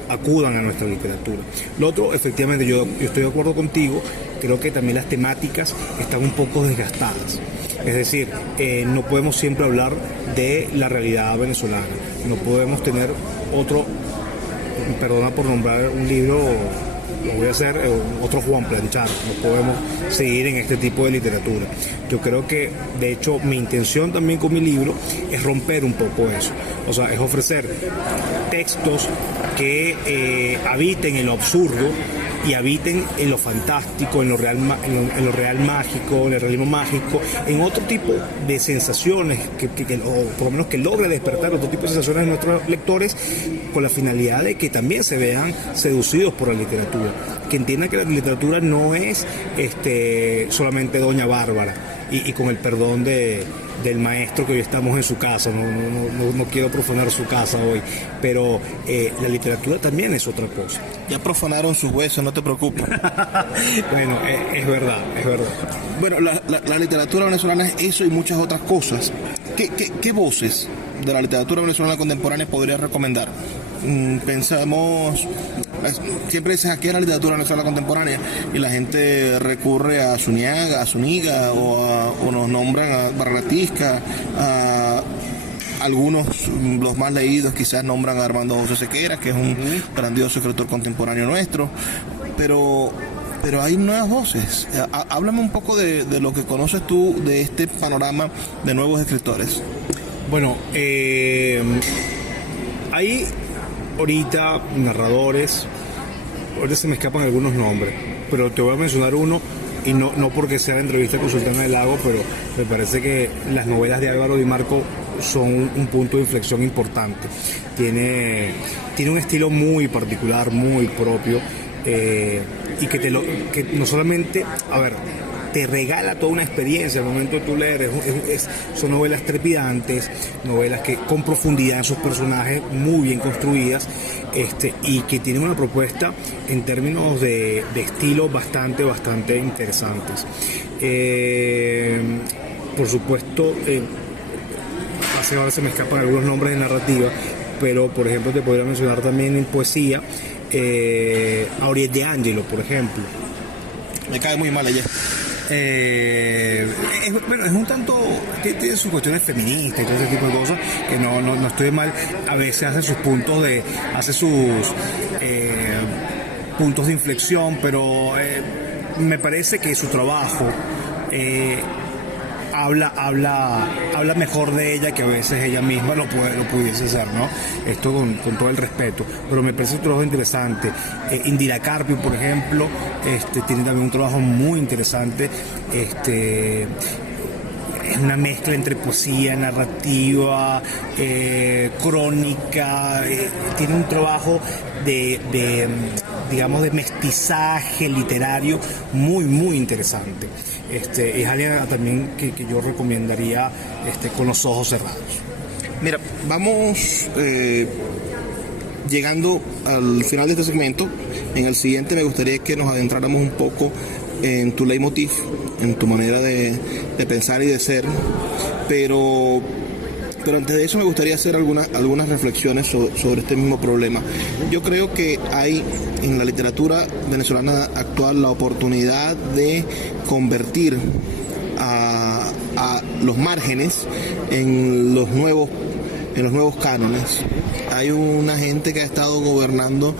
acudan a nuestra literatura? Lo otro, efectivamente, yo estoy de acuerdo contigo creo que también las temáticas están un poco desgastadas. Es decir, no podemos siempre hablar de la realidad venezolana, no podemos tener otro, perdona por nombrar un libro, lo voy a hacer, otro Juan Planchar, no podemos seguir en este tipo de literatura. Yo creo que, de hecho, mi intención también con mi libro es romper un poco eso, o sea, es ofrecer textos que habiten en lo absurdo y habiten en lo fantástico, en lo real mágico, en el realismo mágico, en otro tipo de sensaciones, o por lo menos que logre despertar otro tipo de sensaciones en nuestros lectores, con la finalidad de que también se vean seducidos por la literatura, que entiendan que la literatura no es solamente Doña Bárbara, y con el perdón del maestro que hoy estamos en su casa, no quiero profanar su casa hoy, pero la literatura también es otra cosa. Ya profanaron sus huesos, no te preocupes. Bueno, es verdad. Bueno, la literatura venezolana es eso y muchas otras cosas. ¿Qué voces de la literatura venezolana contemporánea podrías recomendar? Pensamos, siempre dices aquí a la literatura venezolana contemporánea y la gente recurre a Zúñiga o nos nombran a Barratisca, a algunos, los más leídos quizás nombran a Armando José Sequera, que es un grandioso escritor contemporáneo nuestro, pero hay nuevas voces. Háblame un poco de lo que conoces tú de este panorama de nuevos escritores. Bueno, hay ahorita narradores, ahorita se me escapan algunos nombres, pero te voy a mencionar uno, y no porque sea la entrevista con Sultana del Lago, pero me parece que las novelas de Álvaro Di Marco son un punto de inflexión importante. Tiene un estilo muy particular, muy propio, y que no solamente, te regala toda una experiencia al momento de tú leer. Son novelas trepidantes, novelas que con profundidad en sus personajes, muy bien construidas, y que tienen una propuesta en términos de estilo bastante interesantes. Por supuesto, ahora se me escapan algunos nombres de narrativa, pero por ejemplo te podría mencionar también en poesía a Oriol de Angelo, por ejemplo. Me cae muy mal ella. Es un tanto, tiene sus cuestiones feministas y todo ese tipo de cosas, que no estoy mal. A veces hace sus puntos puntos de inflexión, pero me parece que su trabajo habla mejor de ella que a veces ella misma lo pudiese hacer, ¿no? Esto con todo el respeto, pero me parece un trabajo interesante. Indira Carpio, por ejemplo, tiene también un trabajo muy interesante. Es una mezcla entre poesía, narrativa, crónica. Tiene un trabajo digamos, de mestizaje literario muy interesante. Es alguien también que yo recomendaría con los ojos cerrados. Mira, vamos llegando al final de este segmento. En el siguiente me gustaría que nos adentráramos un poco en tu leitmotiv, en tu manera de pensar y de ser, pero antes de eso me gustaría hacer algunas reflexiones sobre este mismo problema. Yo creo que hay en la literatura venezolana actual la oportunidad de convertir a los márgenes en los nuevos cánones. Hay una gente que ha estado gobernando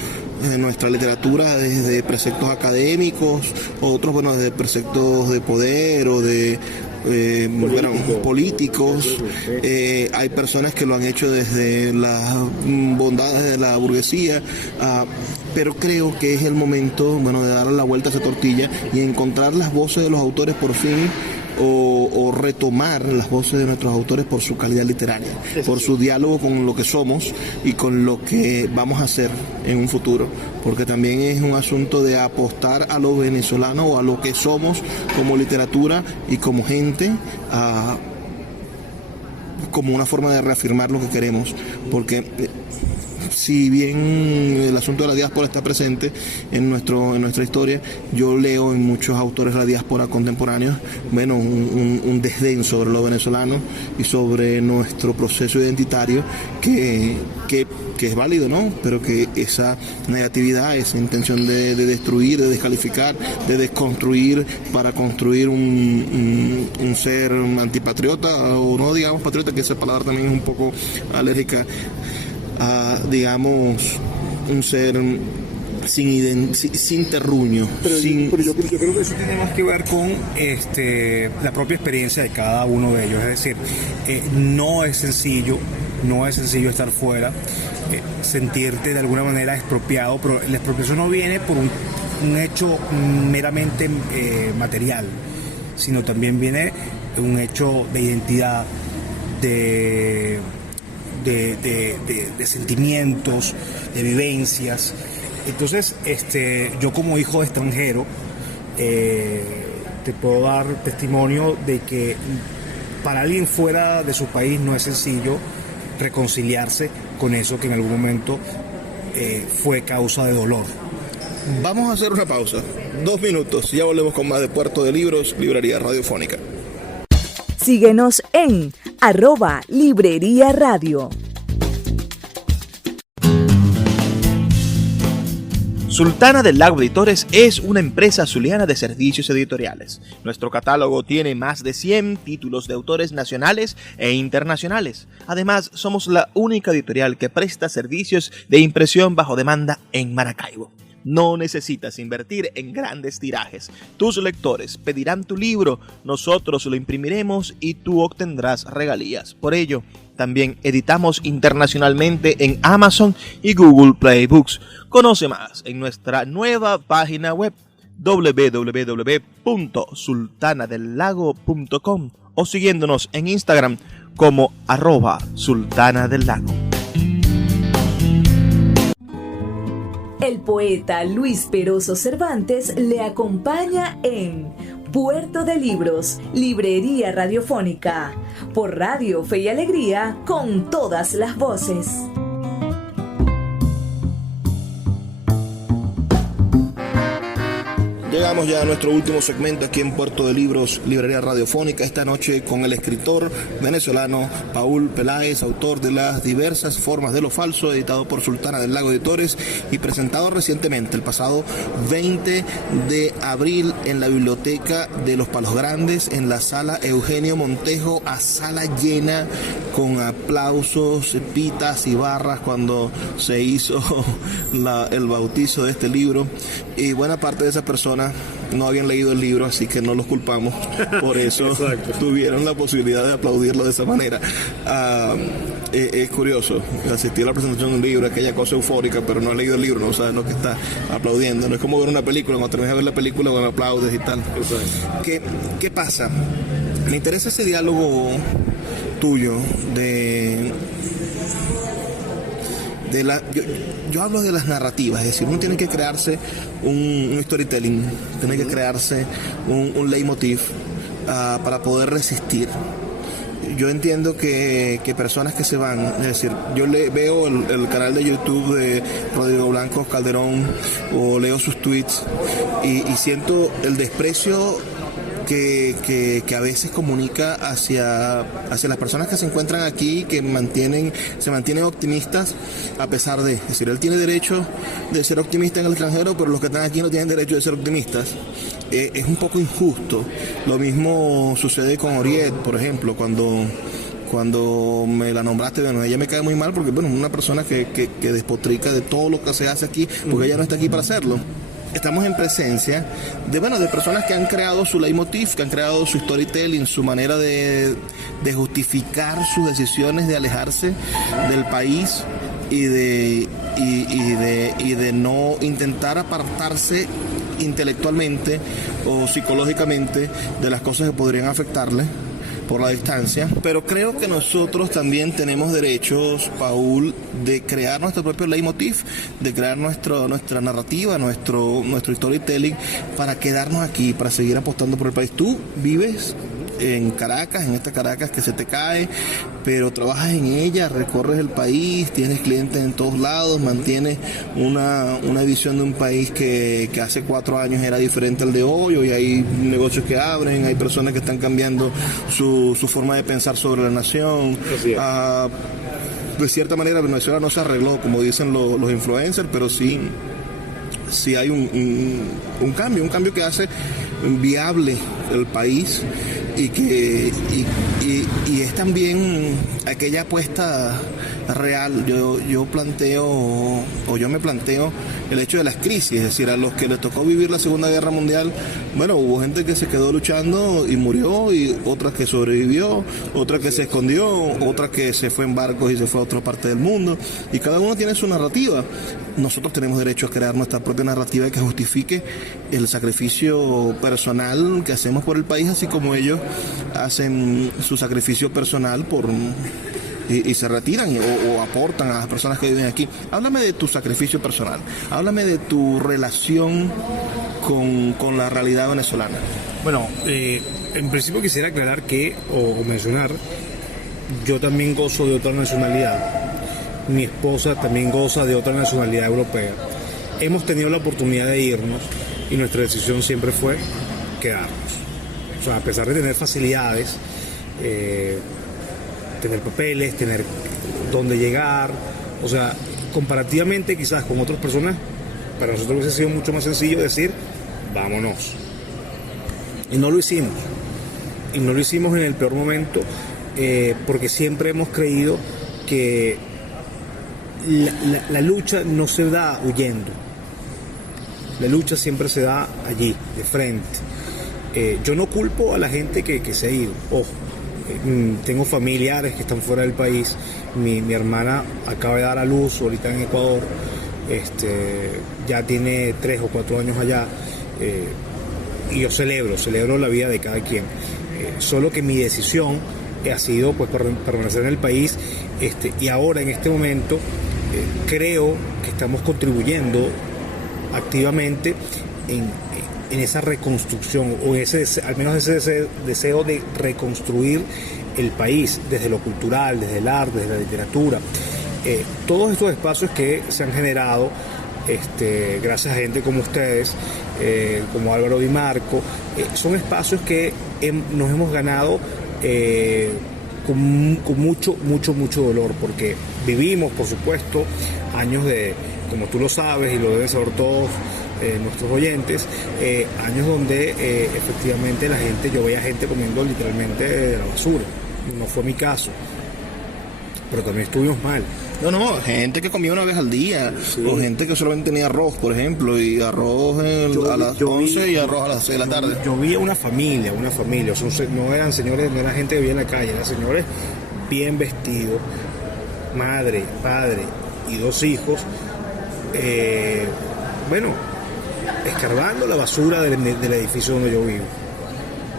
nuestra literatura desde preceptos académicos, otros desde preceptos de poder o de políticos. Hay personas que lo han hecho desde las bondades de la burguesía, pero creo que es el momento de darle la vuelta a esa tortilla y encontrar las voces de los autores por fin, o retomar las voces de nuestros autores por su calidad literaria, por su diálogo con lo que somos y con lo que vamos a hacer en un futuro, porque también es un asunto de apostar a lo venezolano o a lo que somos como literatura y como gente, como una forma de reafirmar lo que queremos, porque si bien el asunto de la diáspora está presente en nuestra historia, yo leo en muchos autores de la diáspora contemporáneos, bueno, un desdén sobre lo venezolano y sobre nuestro proceso identitario que es válido, ¿no? Pero que esa negatividad, esa intención de destruir, de descalificar, de desconstruir para construir un ser antipatriota, o no digamos patriota, que esa palabra también es un poco alérgica a, digamos, un ser sin terruño. Pero yo creo que eso tiene más que ver con la propia experiencia de cada uno de ellos. Es decir, no es sencillo estar fuera, sentirte de alguna manera expropiado, pero la expropiación no viene por un hecho meramente material, sino también viene un hecho de identidad, de sentimientos, de vivencias. Entonces, yo como hijo de extranjero te puedo dar testimonio de que para alguien fuera de su país no es sencillo reconciliarse con eso que en algún momento fue causa de dolor. Vamos a hacer una pausa, 2 minutos, ya volvemos con más de Puerto de Libros, Librería Radiofónica. Síguenos en @Librería Radio. Sultana del Lago Editores es una empresa zuliana de servicios editoriales. Nuestro catálogo tiene más de 100 títulos de autores nacionales e internacionales. Además, somos la única editorial que presta servicios de impresión bajo demanda en Maracaibo. No necesitas invertir en grandes tirajes. Tus lectores pedirán tu libro, nosotros lo imprimiremos y tú obtendrás regalías. Por ello, también editamos internacionalmente en Amazon y Google Play Books. Conoce más en nuestra nueva página web www.sultanadelago.com o siguiéndonos en Instagram como @sultanadelago. El poeta Luis Peroso Cervantes le acompaña en Puerto de Libros, Librería Radiofónica, por Radio Fe y Alegría, con todas las voces. Llegamos ya a nuestro último segmento aquí en Puerto de Libros, Librería Radiofónica, esta noche con el escritor venezolano Paul Peláez, autor de Las diversas formas de lo falso, editado por Sultana del Lago Editores y presentado recientemente, el pasado 20 de abril, en la Biblioteca de los Palos Grandes, en la Sala Eugenio Montejo, a sala llena, con aplausos, pitas y barras cuando se hizo el bautizo de este libro. Y buena parte de esas personas no habían leído el libro, así que no los culpamos por eso. Tuvieron la posibilidad de aplaudirlo de esa manera. Es curioso asistir a la presentación de un libro, aquella cosa eufórica, pero no has leído el libro, no sabes lo que está aplaudiendo. No es como ver una película, cuando terminas de ver la película, bueno, aplaudes y tal. ¿Qué pasa? Me interesa ese diálogo tuyo yo hablo de las narrativas, es decir, uno tiene que crearse un storytelling, tiene que crearse un leitmotiv para poder resistir. Yo entiendo que personas que se van, es decir, yo veo el canal de YouTube de Rodrigo Blanco Calderón o leo sus tweets y siento el desprecio que a veces comunica hacia las personas que se encuentran aquí, que se mantienen optimistas a pesar de, es decir, él tiene derecho de ser optimista en el extranjero, pero los que están aquí no tienen derecho de ser optimistas. Es un poco injusto. Lo mismo sucede con Oriet, por ejemplo, cuando me la nombraste, bueno, ella me cae muy mal porque, bueno, es una persona que despotrica de todo lo que se hace aquí, porque ella no está aquí para hacerlo. Estamos en presencia de personas que han creado su leitmotiv, que han creado su storytelling, su manera de justificar sus decisiones de alejarse del país y de no intentar apartarse intelectualmente o psicológicamente de las cosas que podrían afectarle por la distancia. Pero creo que nosotros también tenemos derechos, Paul, de crear nuestro propio leitmotiv, de crear nuestra narrativa, nuestro storytelling, para quedarnos aquí, para seguir apostando por el país. Tú vives en Caracas, en esta Caracas que se te cae, pero trabajas en ella, recorres el país, tienes clientes en todos lados, mantienes una visión de un país que hace 4 años era diferente al de hoy hay negocios que abren, hay personas que están cambiando su forma de pensar sobre la nación. De cierta manera Venezuela no se arregló, como dicen los influencers, pero sí hay un cambio que hace viable el país y es también aquella apuesta real. Yo me planteo el hecho de las crisis, es decir, a los que les tocó vivir la Segunda Guerra Mundial, bueno, hubo gente que se quedó luchando y murió, y otra que sobrevivió, otra que se escondió, otra que se fue en barcos y se fue a otra parte del mundo, y cada uno tiene su narrativa. Nosotros tenemos derecho a crear nuestra propia narrativa que justifique el sacrificio personal que hacemos por el país, así como ellos hacen su sacrificio personal y se retiran o aportan a las personas que viven aquí. Háblame de tu sacrificio personal, háblame de tu relación con la realidad venezolana. Bueno, en principio quisiera aclarar o mencionar, yo también gozo de otra nacionalidad, mi esposa también goza de otra nacionalidad europea. Hemos tenido la oportunidad de irnos y nuestra decisión siempre fue quedarnos. O sea, a pesar de tener facilidades, tener papeles, tener dónde llegar, o sea, comparativamente quizás con otras personas, para nosotros hubiese sido mucho más sencillo decir, vámonos. Y no lo hicimos. Y no lo hicimos en el peor momento, porque siempre hemos creído que la lucha no se da huyendo. La lucha siempre se da allí, de frente. Yo no culpo a la gente que se ha ido, ojo. Tengo familiares que están fuera del país. Mi hermana acaba de dar a luz ahorita en Ecuador, ya tiene 3 o 4 años allá, y yo celebro la vida de cada quien, solo que mi decisión ha sido pues permanecer en el país, y ahora en este momento creo que estamos contribuyendo activamente en esa reconstrucción, o al menos ese deseo de reconstruir el país desde lo cultural, desde el arte, desde la literatura. Todos estos espacios que se han generado gracias a gente como ustedes, como Álvaro Di Marco, son espacios que nos hemos ganado con mucho dolor, porque vivimos, por supuesto, años de, como tú lo sabes y lo deben saber todos nuestros oyentes, años donde efectivamente yo veía gente comiendo literalmente de la basura. No fue mi caso, pero también estuvimos mal. No, gente que comía una vez al día, sí. O gente que solamente tenía arroz, por ejemplo, y arroz a las 11 y arroz a las 6 de la tarde. Yo vi una familia, no eran señores, no era gente que vivía en la calle, eran señores bien vestidos, madre, padre y 2 hijos, escarbando la basura del edificio donde yo vivo.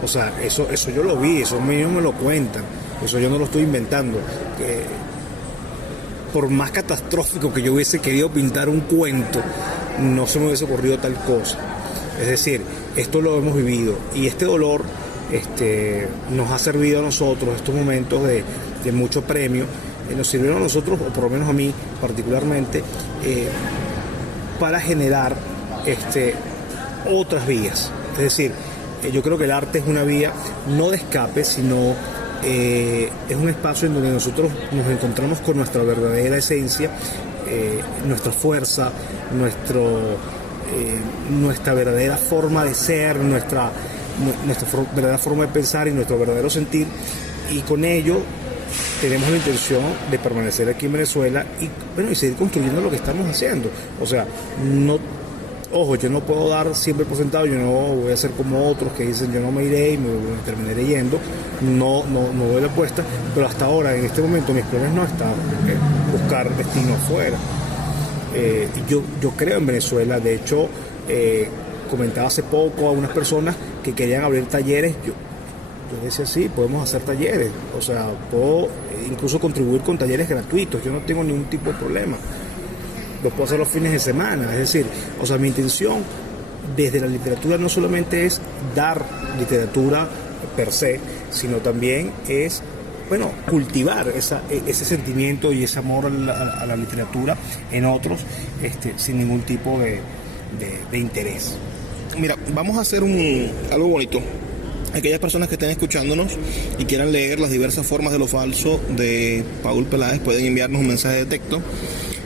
O sea, eso yo lo vi, eso ellos me lo cuentan, eso yo no lo estoy inventando. Por más catastrófico que yo hubiese querido pintar un cuento, no se me hubiese ocurrido tal cosa. Es decir, esto lo hemos vivido, y este dolor nos ha servido a nosotros, estos momentos de mucho premio, nos sirvieron a nosotros, o por lo menos a mí particularmente, para generar otras vías. Es decir, yo creo que el arte es una vía no de escape, sino es un espacio en donde nosotros nos encontramos con nuestra verdadera esencia, nuestra fuerza, nuestra verdadera forma de ser, nuestra verdadera forma de pensar y nuestro verdadero sentir, y con ello tenemos la intención de permanecer aquí en Venezuela y seguir construyendo lo que estamos haciendo. O sea, yo no puedo dar siempre por sentado, yo no voy a ser como otros que dicen yo no me iré y me terminaré yendo, no doy la apuesta, pero hasta ahora, en este momento, mis planes no están buscar destino afuera. Yo creo en Venezuela. De hecho, comentaba hace poco a unas personas que querían abrir talleres. Yo decía, sí, podemos hacer talleres, o sea, puedo incluso contribuir con talleres gratuitos, yo no tengo ningún tipo de problema, los puedo hacer los fines de semana. Es decir, o sea, mi intención desde la literatura no solamente es dar literatura per se, sino también es, bueno, cultivar ese sentimiento y ese amor a la literatura en otros, sin ningún tipo de interés. Mira, vamos a hacer algo bonito. Aquellas personas que estén escuchándonos y quieran leer las diversas formas de lo falso de Paul Peláez pueden enviarnos un mensaje de texto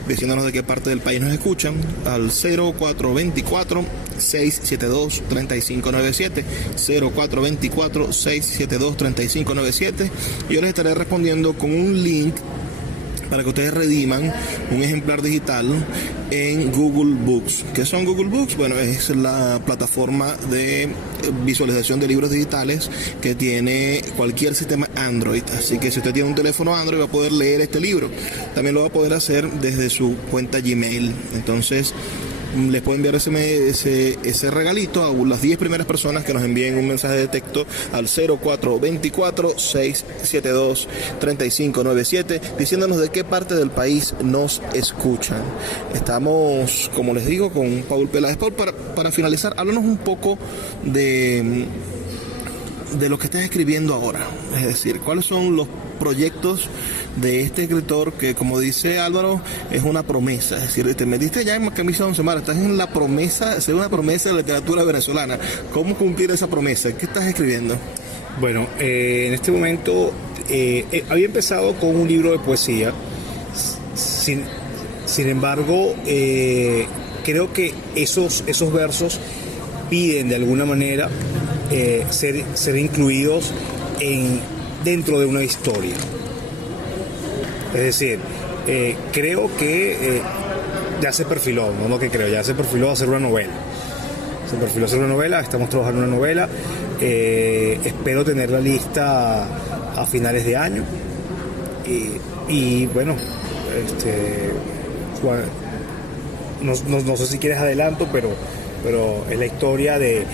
diciéndonos de qué parte del país nos escuchan al 0424-672-3597, 0424-672-3597, y yo les estaré respondiendo con un link para que ustedes rediman un ejemplar digital en Google Books. ¿Qué son Google Books? Bueno, es la plataforma de visualización de libros digitales que tiene cualquier sistema Android. Así que si usted tiene un teléfono Android va a poder leer este libro. También lo va a poder hacer desde su cuenta Gmail. Entonces, les puedo enviar ese regalito a las 10 primeras personas que nos envíen un mensaje de texto al 0424-672-3597 diciéndonos de qué parte del país nos escuchan. Estamos, como les digo, con Paul Peláez. Paul, para finalizar, háblanos un poco de lo que estás escribiendo ahora. Es decir, ¿cuáles son los proyectos de este escritor que, como dice Álvaro, es una promesa? Es decir, te metiste ya en camisa 11 varas, estás en la promesa, ser una promesa de la literatura venezolana. ¿Cómo cumplir esa promesa? ¿Qué estás escribiendo? Bueno, en este momento había empezado con un libro de poesía. Sin embargo, creo que esos versos piden de alguna manera ser incluidos dentro de una historia. Es decir, creo que ya se perfiló, ya se perfiló a hacer una novela. Estamos trabajando en una novela. Espero tenerla lista a finales de año. Y bueno, no sé si quieres adelanto, pero es la historia de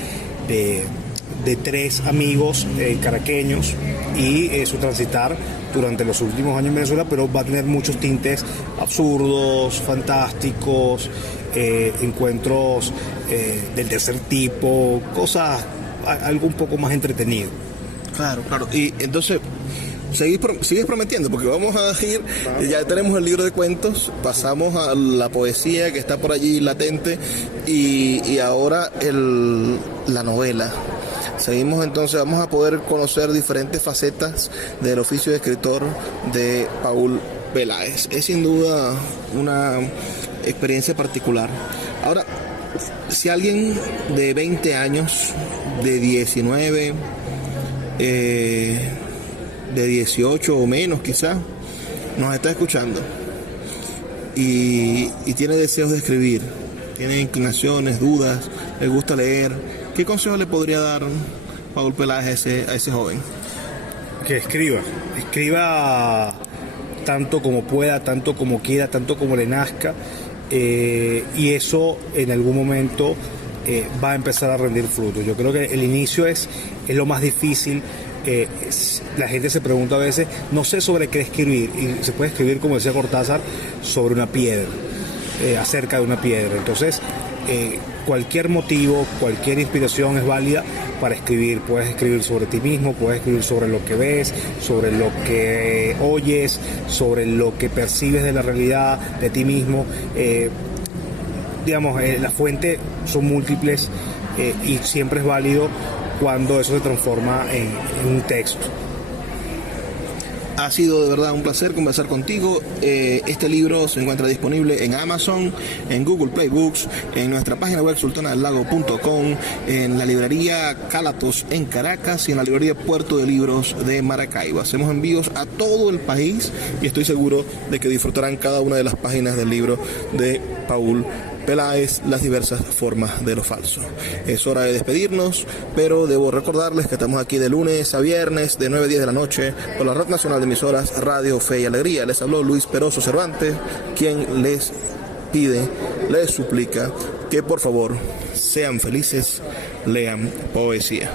3 amigos caraqueños y su transitar durante los últimos años en Venezuela, pero va a tener muchos tintes absurdos, fantásticos, encuentros del tercer tipo, algo un poco más entretenido. Claro. Y entonces sigues prometiendo, porque vamos a ir, ya tenemos el libro de cuentos, pasamos a la poesía que está por allí latente y ahora la novela. Seguimos entonces, vamos a poder conocer diferentes facetas del oficio de escritor de Paul Peláez. Es sin duda una experiencia particular. Ahora, si alguien de 20 años, de 19, de 18 o menos quizás, nos está escuchando y tiene deseos de escribir, tiene inclinaciones, dudas, le gusta leer, ¿qué consejo le podría dar Paul Peláez a ese joven? Que escriba tanto como pueda, tanto como quiera, tanto como le nazca, y eso en algún momento va a empezar a rendir frutos. Yo creo que el inicio es lo más difícil. La gente se pregunta a veces, no sé sobre qué escribir, y se puede escribir, como decía Cortázar, sobre una piedra, acerca de una piedra. Entonces, cualquier motivo, cualquier inspiración es válida para escribir. Puedes escribir sobre ti mismo, puedes escribir sobre lo que ves, sobre lo que oyes, sobre lo que percibes de la realidad, de ti mismo. Las fuentes son múltiples y siempre es válido cuando eso se transforma en un texto. Ha sido de verdad un placer conversar contigo. Este libro se encuentra disponible en Amazon, en Google Play Books, en nuestra página web sultanadelago.com, en la librería Calatos en Caracas y en la librería Puerto de Libros de Maracaibo. Hacemos envíos a todo el país y estoy seguro de que disfrutarán cada una de las páginas del libro de Paul Peláez, las diversas formas de lo falso. Es hora de despedirnos, pero debo recordarles que estamos aquí de lunes a viernes de 9 a 10 de la noche por la Red Nacional de Emisoras Radio Fe y Alegría. Les habló Luis Peroso Cervantes, quien les suplica que por favor sean felices, lean poesía.